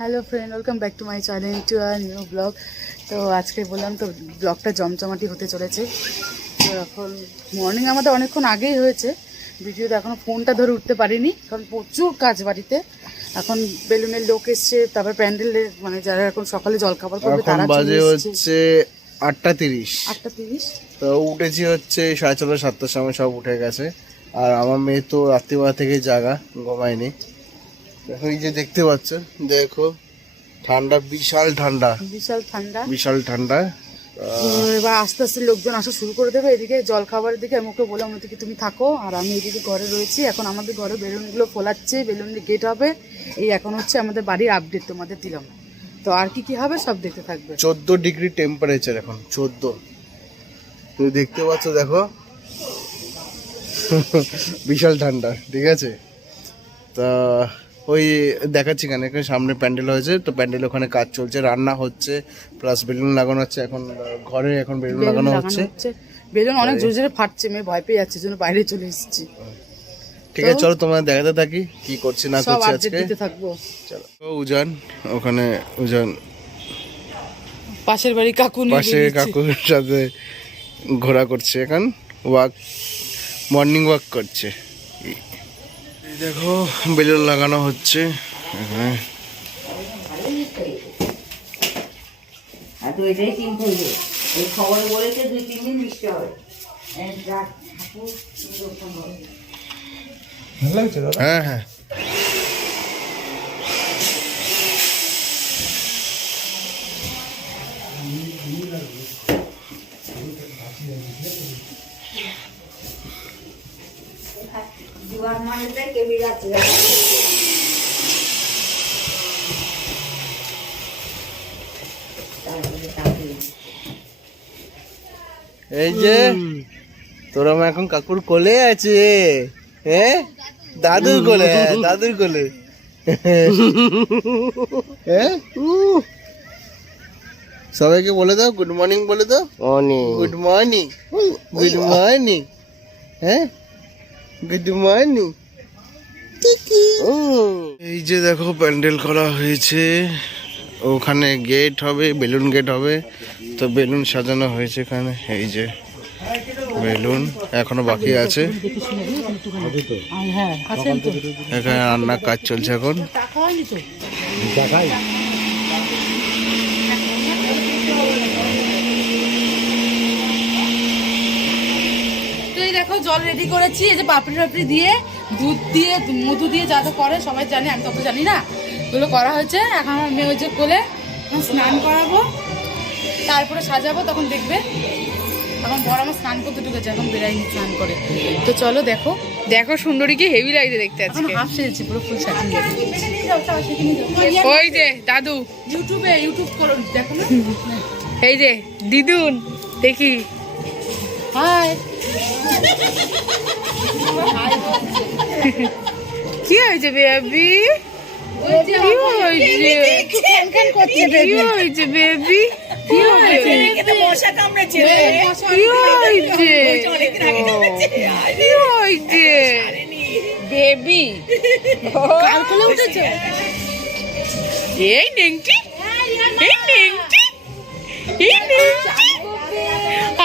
Hello friend, welcome back to my channel to a new blog. তো আজকে বললাম তো ব্লগটা জমজমাটি হতে চলেছে। তো এখন মর্নিং আমাদের অনেকক্ষণ আগেই হয়েছে, ভিডিওতে এখনও ফোনটা ধরে উঠতে পারিনি কারণ প্রচুর কাজ বাড়িতে। এখন বেলুনের লোক এসছে, তারপর প্যান্ডেলের মানে যারা এখন সকালে জলখাবার করবে তারা বাজে হচ্ছে 8:30। তো উঠেছি হচ্ছে 6:30 7টার সময়, সব উঠে গেছে। আর আমার মেয়ে তো রাত্রিবেলা থেকে জাগা, ঘুমায়নি। এই যে দেখতে পাচ্ছ, দেখো ঠান্ডা, বিশাল ঠান্ডা, বিশাল ঠান্ডা। এবার আস্তে আস্তে লোকজন আসা শুরু করে দেবে। এদিকে জলখাবারের দিকে আমি ওকে বললাম ওদিকে তুমি থাকো, আর আমি এদিকে ঘরে রয়েছি। এখন আমাদের ঘরে বেলুনগুলো ফোলাচ্ছে, বেলুনের গেট হবে। এই এখন হচ্ছে আমাদের বাড়ির আপডেট তোমাদের দিলাম। তো আর কি কি হবে সব দেখতে থাকবে। 14 ডিগ্রি টেম্পারেচার এখন, 14। তুমি দেখতে পাচ্ছ, দেখো বিশাল ঠান্ডা, ঠিক আছে। তা ওই দেখাচ্ছি কেন, এখানে সামনে প্যান্ডেল হয়েছে, তো প্যান্ডেল ওখানে কাজ চলছে, রান্না হচ্ছে, প্লাস বেলুন লাগানো হচ্ছে। এখন ঘরে এখন বেলুন লাগানো হচ্ছে। বেলুন অনেক জোরে জোরে ফাটছে, মেয়ে ভয় পেয়ে যাচ্ছে, জন্য বাইরে চলে এসেছি। ঠিক আছে, চলো তোমাদের দেখাতে থাকি কি করছি না করছি আজকে। থাকবো চলো। উজান ওখানে, উজান পাশের বাড়ি পাশে কাকুর সাথে ঘোরা করছে, এখন ওয়াক, মর্নিং ওয়াক করছে। দেখো বেলুন লাগানো হচ্ছে এখানে। হ্যাঁ হ্যাঁ, এই যে তোরা এখন কাকুর কোলে আছে, হ্যাঁ দাদুর কোলে, দাদুর কোলে। হ্যাঁ, সবাইকে বলে দাও গুড মর্নিং, বলে দাও গুড মর্নিং, গুড মর্নিং, হ্যাঁ গুড মর্নিং। এই যে দেখো প্যান্ডেল করা হয়েছে, ওখানে গেট হবে, বেলুন গেট হবে। তো বেলুন সাজানো হয়েছে এখানে, এই যে বেলুন এখনো বাকি আছে। এখানে রান্নার কাজ চলছে এখন। দেখো জল রেডি করেছি, এই যে পাপড়ি টাপড়ি দিয়ে, দুধ দিয়ে, মধু দিয়ে, যা যা করে সবাই জানে, আমি তত জানি না, ওগুলো করা হয়েছে। এখন আমার মেয়ে হচ্ছে কোলে, স্নান করাবো, তারপরে সাজাবো, তখন দেখবে। এখন বড় আমার স্নান করতে ঢুকেছে, এখন বেড়াইনি স্নান করে। তো চলো দেখো, দেখো সুন্দরীকে হেভি লাগছে দেখতে এখন আজকে। হাফ সেরেছি, পুরো ফুল সাজিয়ে। ওই যে দাদু, ইউটিউব করো, দেখো না। এই যে দিদুন, দেখি হাই, কি হয়েছে বেবি, কি হয়েছে, কি হয়েছে বেবি, কি হয়েছে, কি হয়েছে, কি হয়েছে বেবি, কাল কোলে উঠেছে। এই নেংটি, এই নেংটি, এই নেংটি,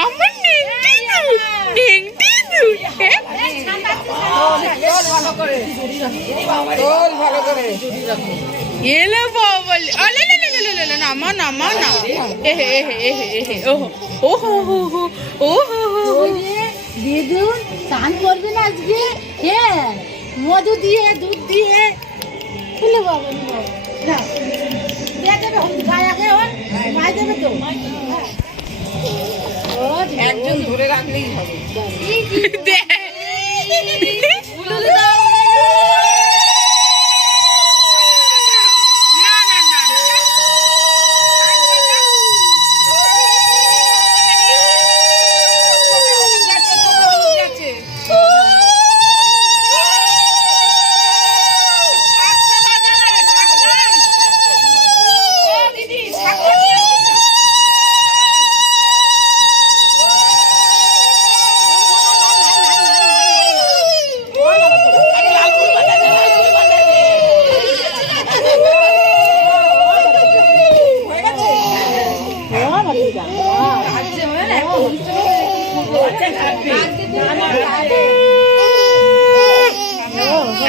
আমার নেংটি দুধ, নেংটি দুধ, হ্যাঁ? এলো বাবা, নামা নামা না, এহে এহে এহে এহে, ওহো ওহো ওহো ওহো ওহো। দিদুন স্নান করবে না আজকে? হ্যাঁ, মধু দিয়ে, দুধ দিয়ে খুলে বাবা, একজন ধরে রাখলেই হবে।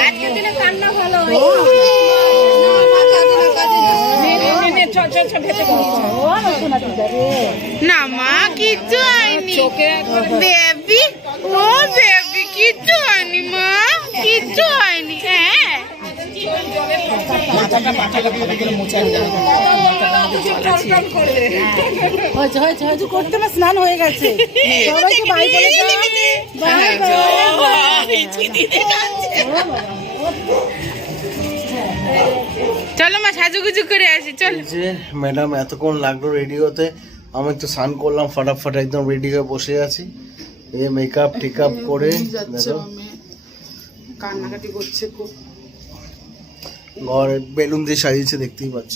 আজকের দিনে কান্না ভালো না মা কিচ্ছু হয়নি বেবি ও বেবি কিচ্ছু হয়নি মা কিচ্ছু হয়নি হ্যাঁ হয়েছে হয়েছে হয়েছে করতে না স্নান হয়ে গেছে সবাইকে বাই বলে দাও বাই চলো মা সাজুগুজু করে আসি চলো এই যে ম্যাডাম এতক্ষণ লাগলো রেডি হতে, আমি তো স্নান করলাম ফটাফট, একদম রেডি হয়ে বসে আছি। এই মেকআপ টেকআপ করে দেখো কান্নাকাটি করছে খুব। ঘরে বেলুন দিয়ে সাজিয়েছে দেখতেই পাচ্ছ।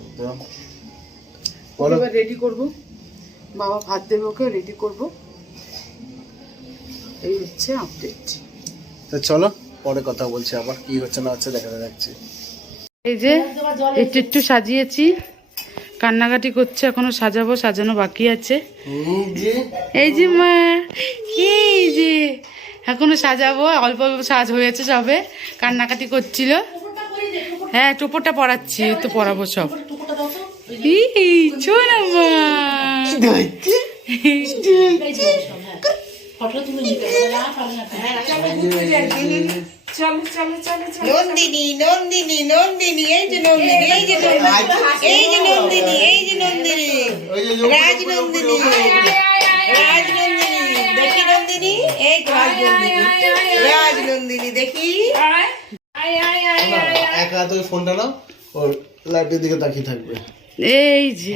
একদম বলো এবার রেডি করব, বাবা ভাত দেবে ওকে, রেডি করব। এই হচ্ছে আপডেট। তো চলো পরে কথা বলছি, আবার কি হচ্ছে না হচ্ছে দেখা যাচ্ছে। এই যে একটু একটু সাজিয়েছি, কান্নাকাটি করছে, এখনো সাজাবো, সাজানো বাকি আছে। এই যে মা, এই যে এখনো সাজাবো, অল্প অল্প সাজ হয়েছে সবে, কান্নাকাটি করছিল। হ্যাঁ টোপরটা পরাচ্ছি, তো পরাবো সব। এই ছোনা মা, নন্দিনী নন্দিনী নন্দিনী এই যে নন্দিনী এই যে এই যে নন্দিনী এই যে নন্দিনী রাজনন্দিনী রাজনন্দিনী দেখি নন্দিনী এই তো রাজনন্দিনী দেখি এক হাত ওই ফোনটা নাও, ওর লাইটের দিকে তাকিয়ে থাকবে। এই যে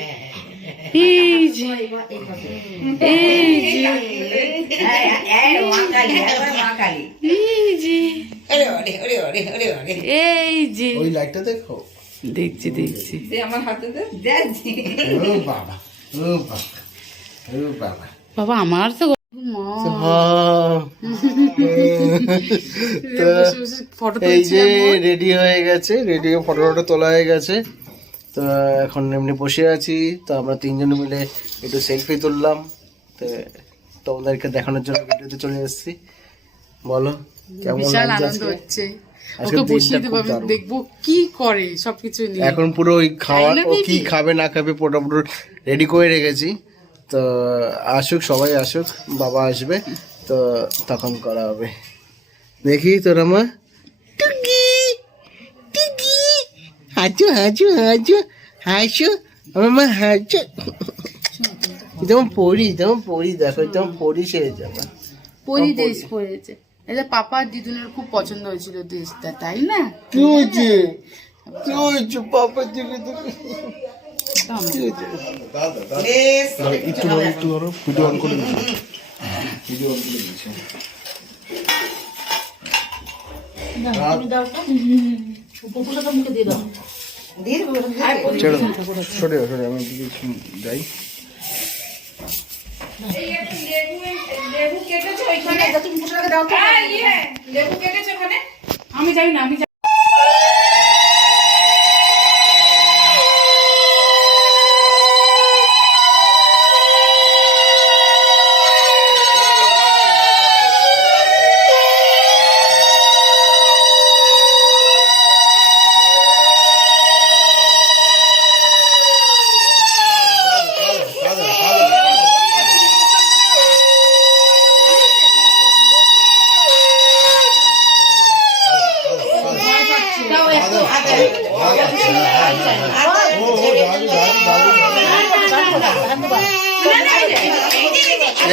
এই যে এই যে এই যে এই যে ওই লাইটটা দেখো, দেখছি দেখছি। ও বাবা ও বাবা ও বাবা বাবা আমার তো ফটো এই যে রেডি হয়ে গেছে, রেডি হয়ে ফটো ফটো তোলা হয়ে গেছে। তো এখন এমনি বসে আছি, তো আমরা তিনজন মিলে একটু সেলফি তুললাম, তো তোমাদেরকে দেখানোর জন্য ভিডিওতে চলে এসেছি। বলো কেমন বিশাল লাগছে আনন্দ আজকে? হচ্ছে। আজকে ওকে বসিয়ে দিনটা দেবো, খুব আমি দারুণ। দেখবো কি করে সবকিছু নিয়ে। এখন পুরো ওই খাওয়া, তাই না ও কি দিদি? খাবে না খাবে পুরো পুরো রেডি করে রেখেছি। তো আসুক, সবাই আসুক, বাবা আসবে, তো তখন করা হবে। দেখি তোর মা টুকি টুকি হাজু হাজু হাজু হাসু আমার মা হাজু, যেমন পড়ি তেমন পড়ি, দেখো তেমন পড়ি সেরে যাবে। পরি দেশ পড়েছে। এই যে পাপা দিদুনের খুব পছন্দ হয়েছিল দেশটা, তাই না? কি হয়েছে কি হয়েছে পাপা দিকে একটু ধরো একটু ধরো, ভিডিও অন করে দিচ্ছি, ভিডিও অন করে দিচ্ছি। মুখে দিয়ে দাও ছেড়ে সরে সরে আমি যাই। আমি যাই না, আমি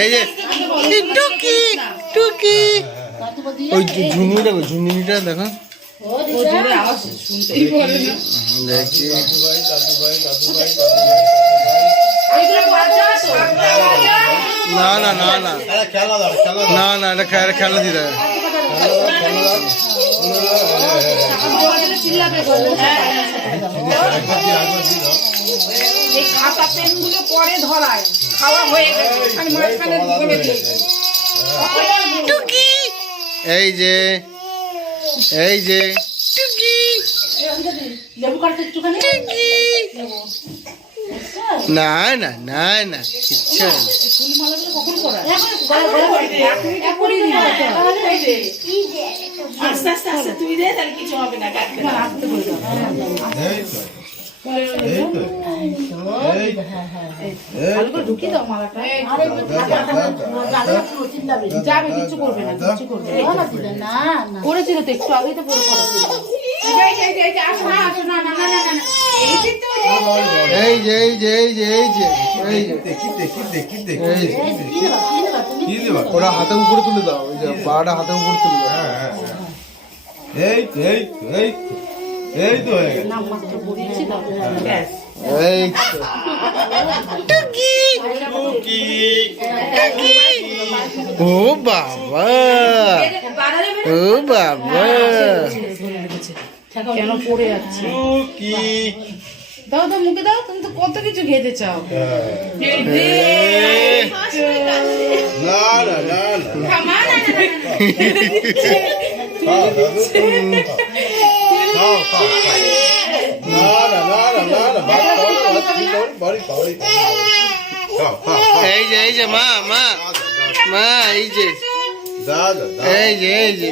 এই যে টুকি টুকি, ওই ঝুনুটা ঝুনুনিটা দেখো, দেখি না না না না না না, এটা খেলা দিতে হবে। খাতা পেন গুলো পরে ধরায়, খাওয়া হয়ে গেছে আমি মাঝখানে বলে দিই টুকি এই যে এই যে টুকি লেবু কাটতে একটুখানি টুকি না না না না কিচ্ছু হয় না। ফুলমালাগুলো কখন করা আস্তে আস্তে আস্তে তুই দে, তাহলে কিছু হবে না, কাটবে না। ভালো করে ঢুকিয়ে দাও মালাটা যাবে, কিচ্ছু করবে না, কিচ্ছু করবে না। না না করেছিল তো একটু আগেই তো পরে করেছিল। আসো না, আসো না, না না না না, এই যে তো এই যে এই যে এই যে এই যে এই যে এই যে ওরা হাতে উপরে তুলে দাও, ওই যে পাটা হাতে উপরে তুলে দাও। এই তো হয়ে গেছে। নাম মাত্র বলেছি দাও ব্যাস। এই তো ও বাবা, ও বাবা, কেন পড়ে যাচ্ছে? দাও দাও, মুখে দাও, তুমি তো কত কিছু খেতে চাও। না না না না খাও খাও না না না না না বাড়ি খাও খাও। এই যে এই যে মা মা মা, এই যে দাদা এই যে এই যে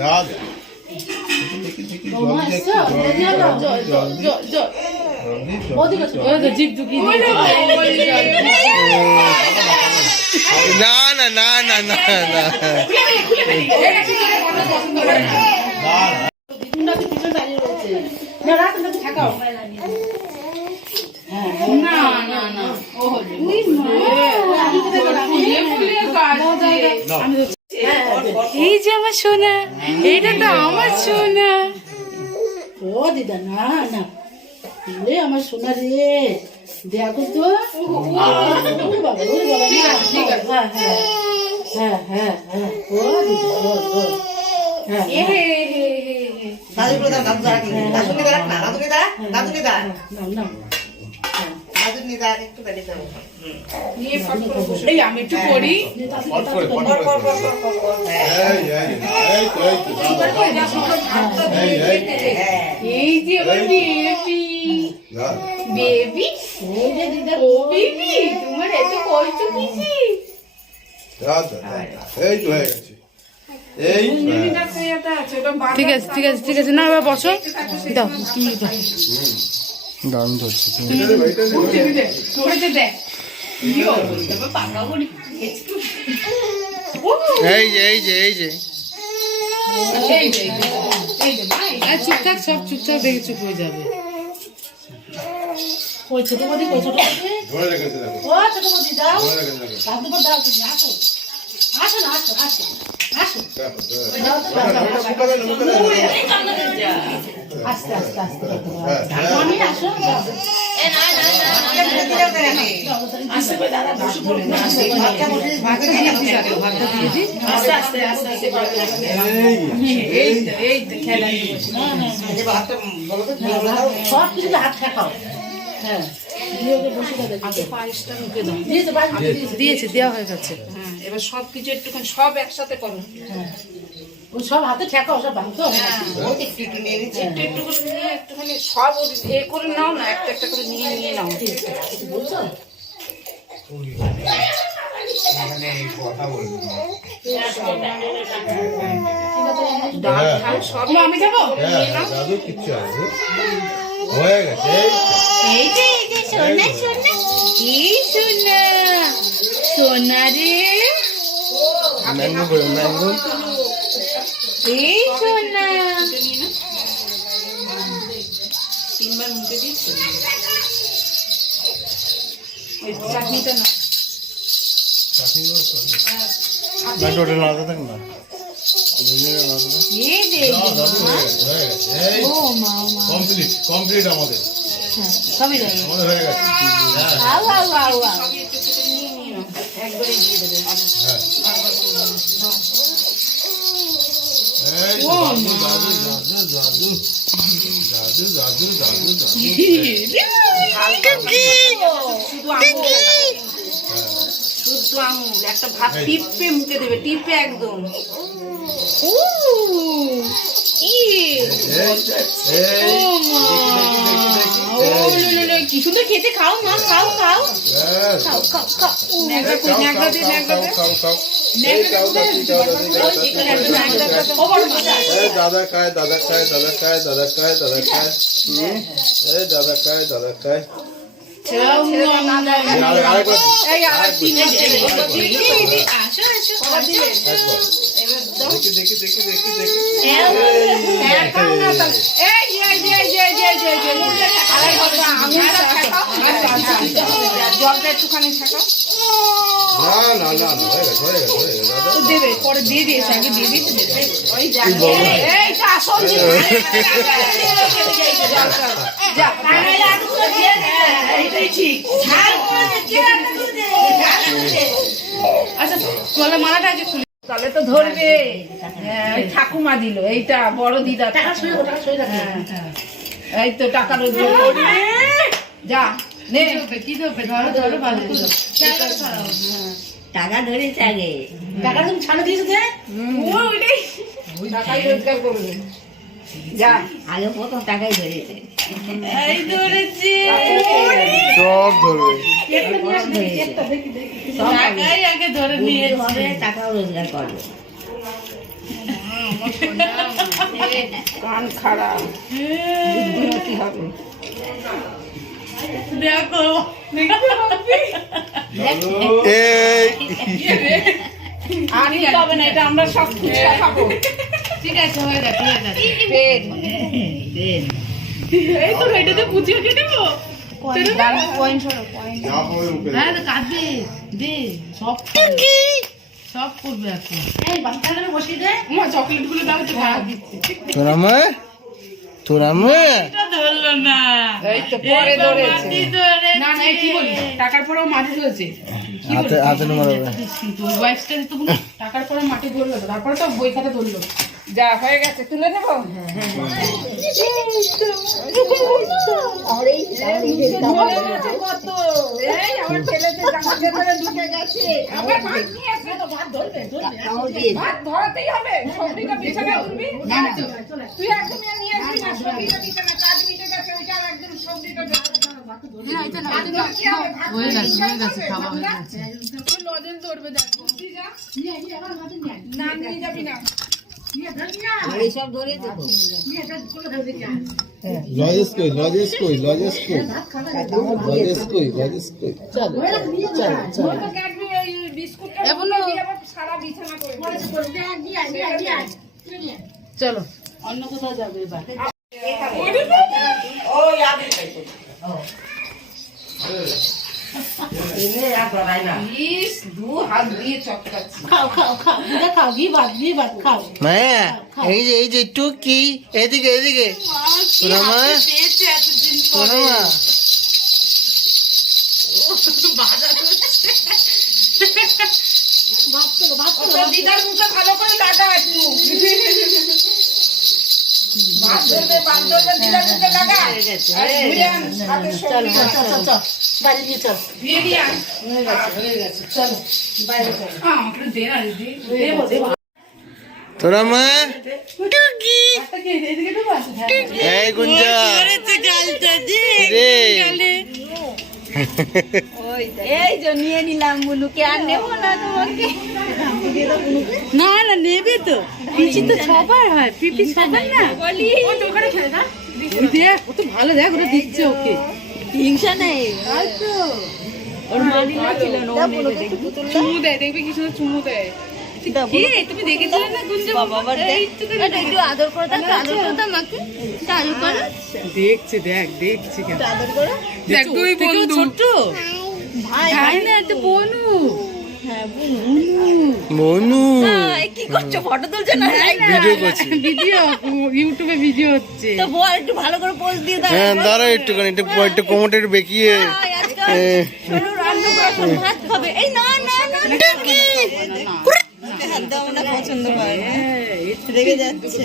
দাদা জিপ ঢুকিয়ে দিয়ে না না না না না না না না না এই যে আমার সোনা, এইটা তো আমার সোনা। ও দিদা না না রে আমার সোনা রে, দেখো তো ওরে বাবা, ওরে বাবা, না, ঠিক আছে। হ্যাঁ হ্যাঁ হ্যাঁ ও দিদা ও হ্যাঁ দাদুকে দাও, দাদুকে রাখ না, দাদুকে দা, দাদুকে দা, না না দাদুকে দা, একটু বেড়ে দাও। এই আমি একটু পড়ি। এই যে আমার বেবি, বেবি, এই যে দিদা ও বেবি, তোমার এত কষ্ট কিসি? এই তো হয়ে গেছে। এই ঠিক আছে ঠিক আছে ঠিক আছে, না এবার বসো, দাও কি দাও, দারুণ ধরছি তুমি। এই যে এই যে এই যে চুপচাপ সব চুপচাপ দেখে চুপ হয়ে যাবে। ওই ছোট বদি, ওই ছোট বদি, ধরে রেখেছে দেখো, ও ছোট বদি দাও, ধরে রেখেছে দেখো। দাদু বদি দাও, তুমি আসো আসো না, আসো আসো আসো আস্তে আস্তে আস্তে আমি আসো এই তো খেলা সব কিছু হাত ঠেকাও। হ্যাঁ দিয়ে ওকে বসে দাও, পায়েসটা মুখে দাও। দিয়েছে বাড়ি দিয়েছে, দিয়েছে, দেওয়া হয়ে গেছে। হ্যাঁ, এবার সব কিছু একটুখানি সব একসাথে করো। ও সব হাতে ঠেকাও, সব ভাঙতো একটু একটু নিয়ে নিচ্ছে। একটু একটু করে নিয়ে একটুখানি সব এ করে নাও না, একটা একটা করে নিয়ে নিয়ে নাও। বলছো ডাল ঢাল সব আমি যাবো। দাদু কিচ্ছু আছে হয়ে গেছে। এই তো। এই যে সোনা সোনা, এই সোনা সোনা রে, ম্যাঙ্গো বলো ম্যাঙ্গো। এই সোনা। তিনবার মুখে দিচ্ছি। ওই চাটনিটা না, না ওটা নাড়াতে থাক না, ভেঙে নাড়াতে থাক। এই দে দাদু হয়ে গেছে, হয়ে গেছে। এই ও মা মা কমপ্লিট কমপ্লিট আমাদের সবই যাবে। আমাদের হয়ে গেছে। হ্যাঁ আউ আউ আউ আউ সবই একটু একটু করে নিয়ে নিয়ে নাও, একবারে দিয়ে দেবে। হ্যাঁ। বারবার করবে না। এই তো দাদু দাদু দাদু দাদু দাদু দাদু দাদু শুধু আঙুল, শুধু আঙুল, একটা ভাত টিপে মুখে দেবে, টিপে একদম। কি সুন্দর তো খেতে খাও মা, খাও খাও ব্যাস। খাও খাও খাও। ন্যাকড়া কই, ন্যাকড়া দিয়ে, ন্যাকড়া দিয়ে। খাও, খাও। এই খাও, কাকি, খাও, কাকি, খাও, কাকি, খাও, খাও। এই দাদা খায়, দাদা খায়, দাদা খায়, দাদা খায়, দাদা খায়। এই দাদা খায়, দাদা খায়। আরেকবার দিই। এই আর তিন একবার। আসো আসো একবার। দেখি, দেখি, দেখি, দেখি, দেখি। জলটা একটুখানি থাকা না, না, না, না, হয়ে গেছে, হয়ে গেছে, হয়ে গেছে, দাদা। দেবে, পরে দিয়ে দিয়েছে, আগে দিয়ে দিয়েছে। ওই যা, এইটা আসল এইটাই ঠিক। আচ্ছা গলা মালাটা আগে খুলে তাহলে তো ধরবে। হ্যাঁ, ওই ঠাকুমা দিল, এইটা বড় দিদা। টাকা শুয়ে রাখো, টাকা শুয়ে রাখো। এই তো টাকা রোজগার করি। যা নে কি দেবে? ধরো ধরো ভালো করে। টাকা ধরেছে আগে। টাকা তুমি ছাড়া দিয়েছো যে? ওইটাই টাকাই রোজগার করবে। যা আগে প্রথম টাকাই ধরেছে। এই ধরেছি সব ধরবে। টাকাই আগে ধরে নিয়েছি। হবে টাকাও রোজগার করবে। কান খারাপ বুদ্ধিমতী হবে। দেখো এই আর নিতে হবে না, এটা আমরা সব খুচরা খাবো। ঠিক আছে, হয়ে গেছে, হয়ে গেছে। পেন এই তো এটাতে পুচিয়ে কেটে দেবো। পয়েন্ট সরো, পয়েন্ট। যা হবে রুপে হ্যাঁ তো কাটবে দে সব সব করবে এখন। এই বাচ্চাগুলো বসিয়ে দে। আমার চকলেট গুলো দাও তো খাওয়া দিচ্ছি। তোরা মা, তোরা মা। এটা ধরলো না, এই তো পরে ধরেছে। না না, এই কি বলি, টাকার পরেও মাটি ধরেছে। হাতে হাতে মারবে। তোর ওয়াইফটা তো বলে টাকার পরে মাটি ধরলো, তারপরে তো বই খাতা ধরলো। যা হয়ে গেছে, তুলে নেবো। এই আমার ছেলেতে জামা ভেতরে ঢুকে গেছে। আবার ভাত নিয়ে আসবে তো, ভাত ধরবে, ভাত ধরাতেই হবে। সবজিটা বিছানায় তুলবি। তুই একদম নিয়ে আসবি না, সবজিটা বিছানা কাজ মিটে গেছে, ওইটা একদম সবজিটা হয়ে গেছে হয়ে গেছে খাওয়া হয়ে গেছে। লজেন ধরবে, দেখো না নিয়ে যাবি না। এইসব ধরেছে তো। লজেস কই, লজেস কই, লজেস কই, লজেস কই, লজেস কই। কাটবি ওই বিস্কুটটা দিয়ে আবার সারা বিছানা করে চলো অন্য কোথাও যাবে এবার। ইস, দু হাত দিয়ে চটকাচ্ছি। খাও খাও খাও দিদা খাও, ঘি ভাত খাও। মায়া, এই যে টুকি, এদিকে এদিকে। তোরা মা, পেয়েছে এতদিন তোরা মা। দিদার মুখে ভালো করে লাগা একটু। ভাত ধরবে, ভাত ধরবে, দিদার মুখে লাগা। আর ধুয়ে আন, হাতের সবজি। বাড়ি দিয়ে চল। দিয়ে দিয়ে আন। হয়ে গেছে চলো বাইরে চলো। আমাকে দে না দিদি। দেবো দেবো। তোরা মা, টুকি। একটা কি এদিকে দেবো? এই গুঞ্জা রে। এই যে নিয়ে নিলাম মুলুকে, আর নেবো না তোমাকে। না না নেবে তো, পিচি তো ছবার হয়, পিপি ছবার না। ও তো ওখানে খেলে না? ওই দেখ ও তো ভালো, দেখ ওটা দিচ্ছে ওকে। হিংসা নেই। হয়তো ওর মা দিলে ছিল না, ও নেবে দেখি। চুমু দেয়, দেখবি কি সুন্দর চুমু দেয়। কি তুমি দেখেছিলে না গুঞ্জা? একটু আদর করে দাও, আদর করে দাও মাকে। আদর করো, দেখছে, দেখছে কেন। আদর করো। দেখ দুই বন্ধু। ছোট্ট ভাই ভাই না একটা বোনু। হ্যাঁ মনু কি করছো? ফটো তুলছো না? ভিডিও করছি। ভিডিও ইউটিউবে ভিডিও হচ্ছে। তো বল একটু ভালো করে পোজ দিয়ে দাও। হ্যাঁ দাঁড়াও একটুখানি, একটু কোমরটা বেঁকিয়ে। শোনো, রান্না করে এখন ভাত খাবে। এই না না না হাত দাও না, পছন্দ হয়। রেগে যাচ্ছে।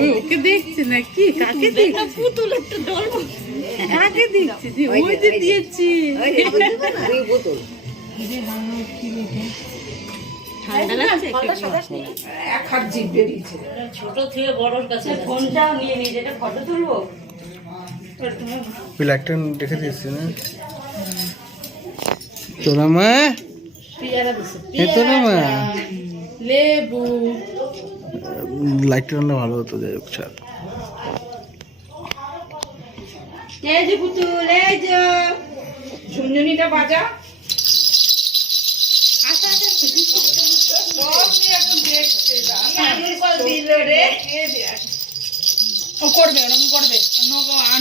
ওই ওকে দেখছে না কি? কাকে দেখছে? পুতুল একটু ডলবো। কাকে দেখছে? যে ওই যে দিয়েছি। ঠান্ডা লাগছে এক হাত জিভ বেরিয়েছে। ছোট থেকে বড়র কাছে ফোনটা নিয়ে নিয়ে যেটা ফটো তুলবো। ওই লাইটটা রেখে দিয়েছি না তোরা মা পেয়ারা দিছে এ তোরা মা লেবু লাইটটা রান্না ভালো হতো যাই হোক ছাড় এই যে পুতুল এই যে ঝুনঝুনিটা বাজা ও করবে ওরকম করবে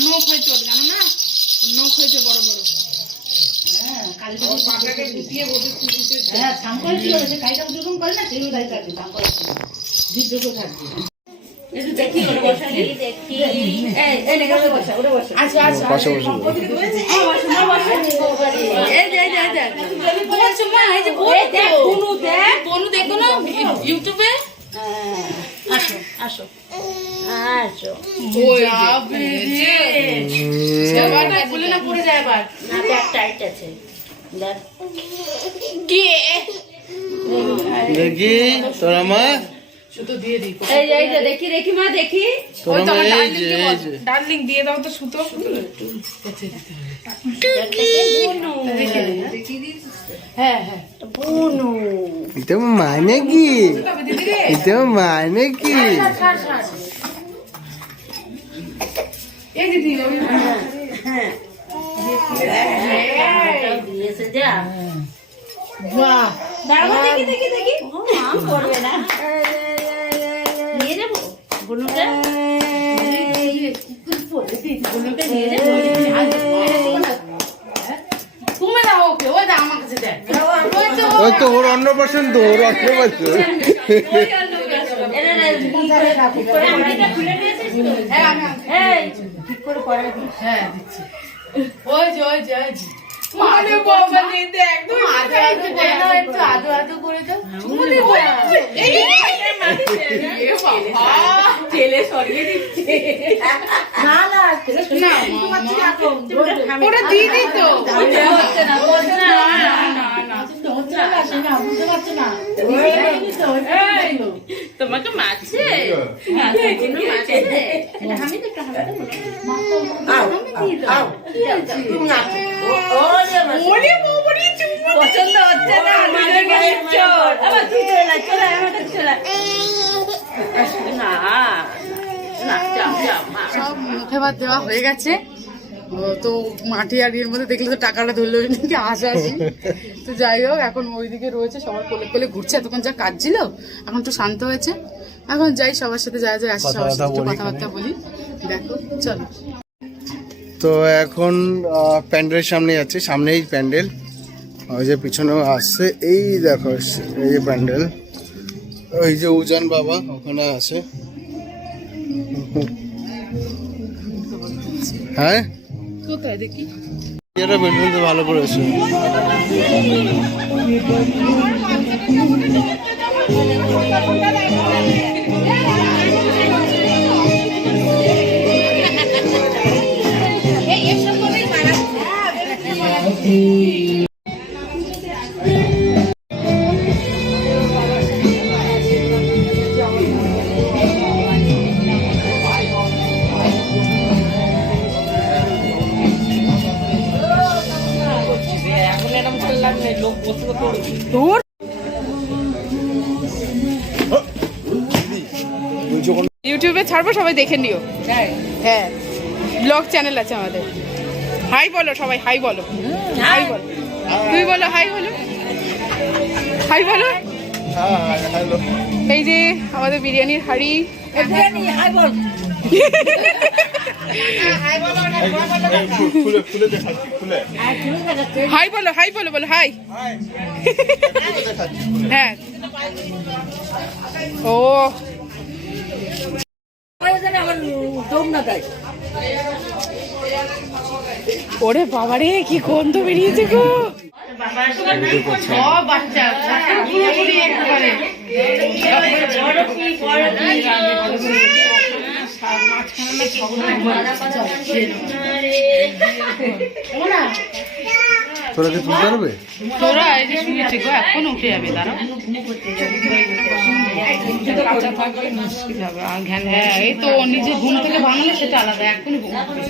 নখ হয়ে চলবে জানো না নখ হয়েছে বড় বড় হ্যাঁ থাম করে কি করে সে কাইটা যখন করে না সেই দায়িত্ব থাকবে থাম করে জিজ্ঞাসা থাকবে দেখি ওরে বসা দেখি এই লেগে বসা ওরে বসা আচ্ছা আচ্ছা পাশে বসে এই যে বলছো মা এই যে বনু দেখো না ইউটিউবে আসো আসো আসো ওই সেবাটা খুলে না পড়ে যায় এবার না ব্যাগ টাইট আছে দেখ দেখি তোরা মা শুধু দিয়ে দিই এই যে দেখি দেখি মা দেখি তোরা মা এই যে এই যে ডার্লিং দিয়ে দাও তো সুতো হ্যাঁ হ্যাঁ বুনু এটা মানে কি এটা মানে কি এই দিদি দিয়েছে যা বাহ দাঁড়াও দেখি দেখি দেখি মা করবে না নিয়ে যাবো বুনুকে বুনুকে নিয়ে যাবো তুমি দাও ওকে ওই দাও আমার কাছে দেয় ওই তো ওর 100% তো ওর 100% হ্যাঁ আমি ঠিক করে পড়াই দিই হ্যাঁ দিচ্ছি ওই যে মানে বাবা নে দেখ তুই আদো আদো করে দাও একটু আদো আদো করে দাও মানে এই বাবা তেলে সরিয়ে দিচ্ছে না না ওটা দিয়ে দিই তো হচ্ছে না বুঝতে পারছো না তোমাকে মারছে পছন্দ হচ্ছে না আমাদের গায়ের চোট আবার তুই চলে না না যাও মা সব মুখে ভাত দেওয়া হয়ে গেছে তো মাটি আর এর মধ্যে দেখলে তো টাকাটা ধরলো নাকি হাসাহাসি তো যাই হোক এখন ওইদিকে রয়েছে সবার কোলে কোলে ঘুরছে এতক্ষণ যা কাজ ছিল এখন একটু শান্ত হয়েছে এখন যাই সবার সাথে যা যা আসে সবার সাথে একটু কথাবার্তা বলি দেখো চলো তো এখন প্যান্ডেলের সামনে যাচ্ছে সামনেই প্যান্ডেল ওই যে পিছনেও আসছে এই দেখো এই যে প্যান্ডেল ওই যে উজান বাবা ওখানে আছে হ্যাঁ কোথায় দেখি এটা বেডরুম তো ভালো করেছে তোর ইউটিউবে ছাড়বো সবাই দেখে নিও হ্যাঁ ব্লগ চ্যানেল আছে আমাদের হাই বলো সবাই হাই বলো হাই বলো তুই বলো হাই বলো হাই বলো এই যে আমাদের বিরিয়ানির হাড়ি হাই বলো বলো হাই হ্যাঁ ও ওরে বাবারে কি গন্ধ বেরিয়েছে গো সব বাচ্চা পুরোপুরি একেবারে তোরা কি তুলতে পারবে তোরা এই যে শুয়েছে গো এখন উঠে যাবে তারা মুশকিল হবে আর এই তো নিজে ঘুম থেকে ভাঙলে সেটা আলাদা এখনই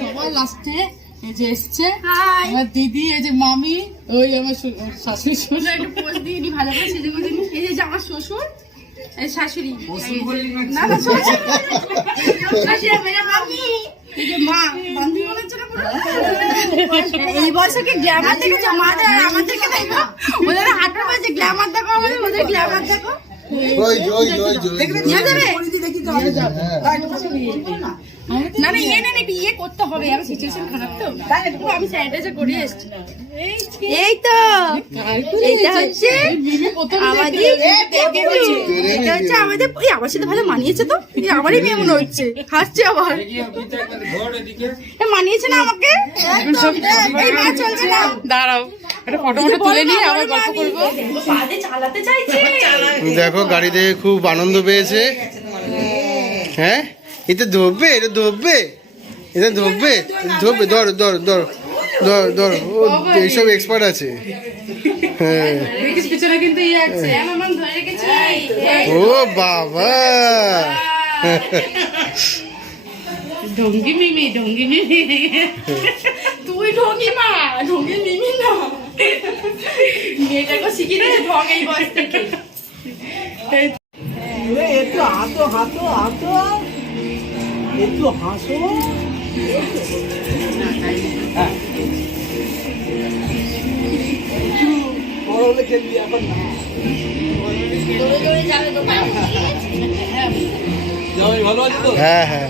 সবাই লাস্টে এই যে এসছে আমার দিদি এই যে মামি ওই আমার শাশুড়ি শ্বশুর একটু পোস্ট দিয়ে নি ভালো করে সেজে গুজে এই যে আমার শ্বশুর এই শাশুড়ি না না শ্বশুর এই যে মা বান্ধবী বলেছে না এই বয়সকে গ্ল্যামার দেখেছো মাদের আর আমাদেরকে দেখো ওদের হাঁটার বয়সে গ্ল্যামার দেখো আমাদের ওদের গ্ল্যামার দেখো ওই ওই ওই না না ইয়ে না ইয়ে করতে হবে আমার সিচুয়েশন খারাপ তো আমি স্যানিটাইজার করে এসেছি এই তো এটা হচ্ছে আমাদের এটা হচ্ছে আমাদের ওই আমার সাথে ভালো মানিয়েছে তো আমারই মেয়ে মনে হচ্ছে হাসছে আবার মানিয়েছে না আমাকে এই না চলছে না দাঁড়াও একটা ফটো তুলে নিয়ে আবার গল্প করবো বাদে চালাতে চাইছে দেখো গাড়ি দেখে খুব আনন্দ পেয়েছে। হ্যাঁ এটা ধরবে এটা ধরবে এটা ধরবে ধরবে ধর ধর ধর ধর ধর ও এইসব এক্সপার্ট আছে। হ্যাঁ দেখিস পিছনে কিন্তু ইয়ে আছে আমার ধরে রেখেছি ও বাবা ঢঙ্গি মিমি তুই ঢঙ্গি মা ঢঙ্গি মিমি না মেয়েটাকে শিখি না ঢং এই বয়স থেকে একটু হাতো হাতো হাতো একটু হাসো বড় হলে খেলবি এখন না হ্যাঁ হ্যাঁ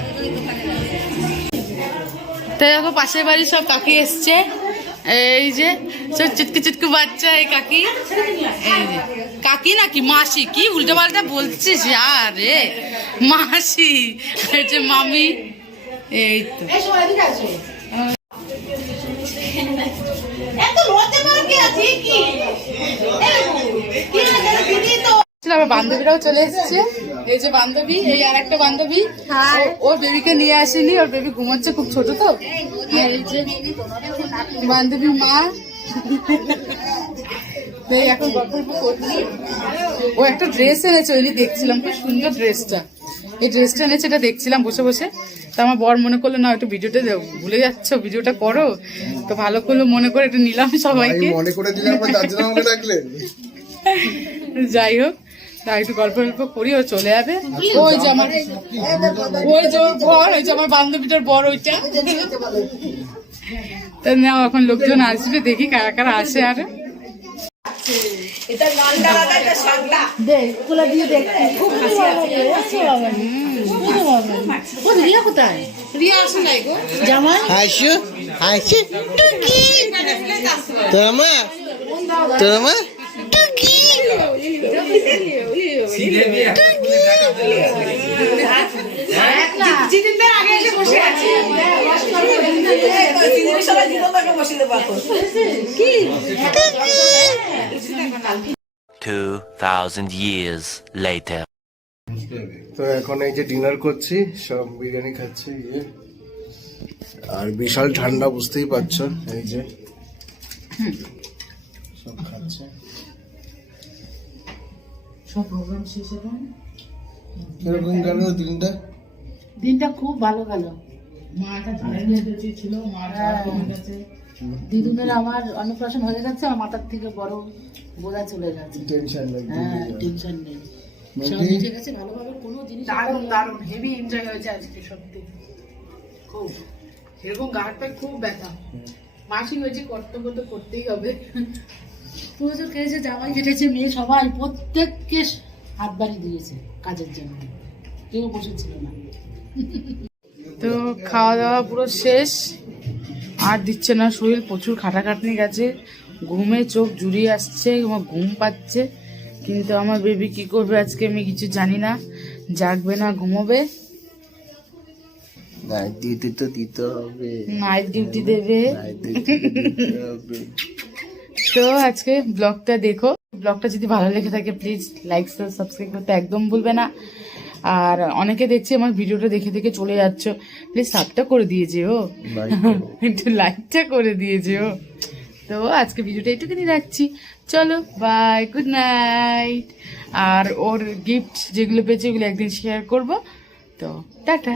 তাই দেখো পাশের বাড়ির সব কাকি এসছে এই যে সব চুটকু চুটকু বাচ্চা এই কাকি এই যে কাকি নাকি মাসি কি উল্টো পাল্টা বলছিস আরে মাসি এই যে মামি এই তো আমার বান্ধবীরাও চলে এসেছে এই যে বান্ধবী এই আর একটা বান্ধবী ওর বেবিকে নিয়ে আসেনি ওর বেবি ঘুমাচ্ছে খুব ছোট তো আর এই যে বান্ধবী মা এখন গল্প করছি ও একটা ড্রেস এনেছে ওই দেখছিলাম খুব সুন্দর ড্রেসটা এই ড্রেসটা এনেছে এটা দেখছিলাম বসে বসে তো আমার বর মনে করলো না একটু ভিডিওটা ভুলে যাচ্ছ ভিডিওটা করো তো ভালো করলো মনে করে একটু নিলাম সবাইকে মনে করে দিলাম তার জন্য আমাকে ডাকলেন। যাই হোক তাই একটু গল্প গল্প করি ও চলে যাবে ওই যে আমার ওই যে ঘর ওই যে আমার বান্ধবীটার বর ওইটা তা নাও এখন লোকজন আসবে দেখি কারা কারা আসে আর কোথায় রিয়া আসে নাই গো জামাই হাসু হাসু টুকি তোর মা তোর মা টুকি জিদিনদের আগে এসে বসে আছি 2000 years later. তো এখন এই যে ডিনার করছি সব বিরিয়ানি খাচ্ছি ইয়ে আর বিশাল ঠান্ডা বুঝতেই পারছো এই যে সব খাচ্ছে সব প্রোগ্রাম শেষ এখন কিরকম গেল দিনটা খুব ভালো গেল দিদুনের আমার অন্নপ্রাশন হয়ে গেছে আমার মাথার থেকে বড় বোঝা চলে গেছে টেনশন নেই হ্যাঁ টেনশন নেই সব মিটে গেছে ভালোভাবে কোনো জিনিস দারুণ দারুণ হেভি এনজয় হয়েছে আজকে সত্যি খুব এরকম গাড়টা খুব ব্যথা মাসি হয়েছে কর্তব্য তো করতেই হবে প্রচুর খেয়েছে জামাই কেটেছে মেয়ে সবাই প্রত্যেককে হাত বাড়ি দিয়েছে কাজের জন্য কেউ বসেছিল না তো খাওয়া দাওয়া পুরো শেষ আর দিচ্ছে না শরীর প্রচুর খাটাখাটনি গেছে ঘুমে চোখ জুড়িয়ে আসছে আমার ঘুম পাচ্ছে কিন্তু আমার বেবি কি করবে আজকে আমি কিছু জানি না জাগবে না ঘুমোবে নাইট ডিউটি তো দিতে হবে নাইট ডিউটি দেবে তো আজকে ব্লগটা দেখো ব্লগটা যদি ভালো লেগে থাকে প্লিজ লাইক সাবস্ক্রাইব করতে একদম ভুলবে না আর অনেকে দেখছি আমার ভিডিওটা দেখে দেখে চলে যাচ্ছ প্লিজ সাবটা করে দিয়ে যেও একটু লাইকটা করে দিয়ে যেও তো আজকে ভিডিওটা এইটুকুনি রাখছি, চলো বাই, গুড নাইট। আর ওর গিফট যেগুলো পেয়েছে ওগুলো একদিন শেয়ার করব, তো টাটা।